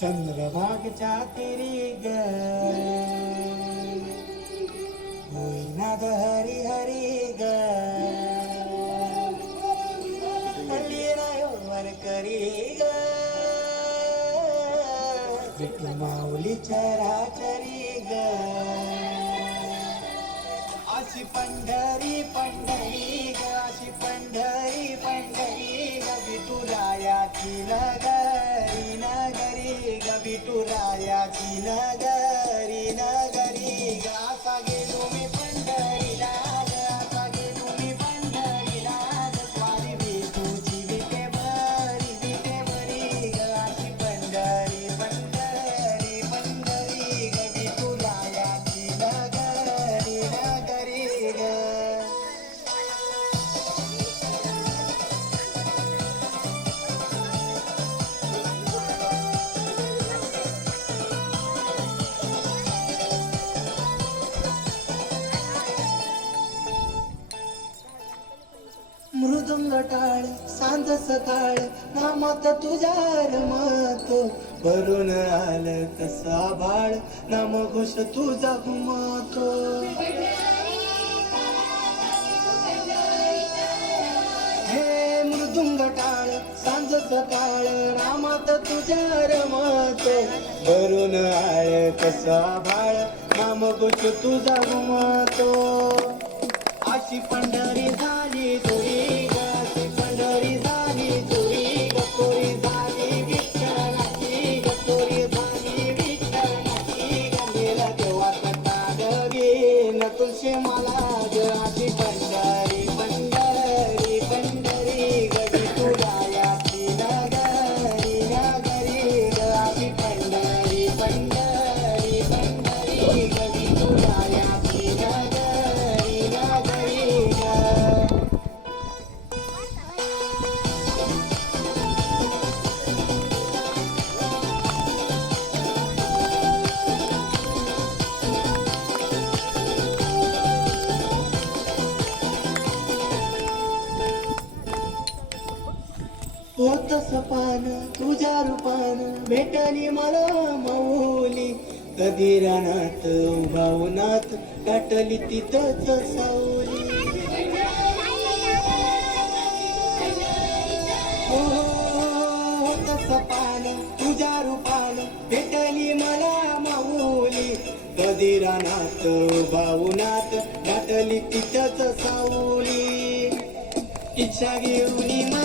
चंद्रभागच्या तिरी ग होईना ग हरी हरी ग वर करी ग विठू माऊली चराचरी ग अशी पंढरी पंढरी ग अशी पंढरी पंढरी ग विठुरायाची नगरी नगरी ग विठुरायाची नगरी नगरी ग असा गेलो मी पंढरीला ग असा गेलो मी पंढरीला ग स्वारी विठूची विटे बरी ग अशी पंढरी पंढरी पंढरी ग विठुरायाची नगरी नगरी ग मृदुंग टाळ सांज सकाळ नामात तुझ्या रमत भरून आलं कसा बाळ नाम घोष तुझा घुमतो हे मृदुंग टाळ सांज सकाळ नामात तुझ्या रमत भरून आलं कसा बाळ नाम घोष तुझा घुमतो अशी पंढरी झाली तुरी ग अशी पंढरी झाली तुरी ग कोरी झाली विठ्ठलाची ग कोरी झाली विठ्ठलाची ग मेला देवाचा ताग घेन तुळशी मला ग अशी पंढरी पंढरी पंढरी ग विठुरायाची नगरी नगरी ग अशी पंढरी पंढरी पंढरी ग विठुरायाची नगरी नगरी ग होत सपान तुझ्या रूपान भेटली मला माऊली कधी रानात उभावनात गाठली तिथंच सावली होत सपान तुझ्या रूपान भेटली मला माऊली कधी रानात उभावनात गाठली तिथंच सावली इच्छा घेऊन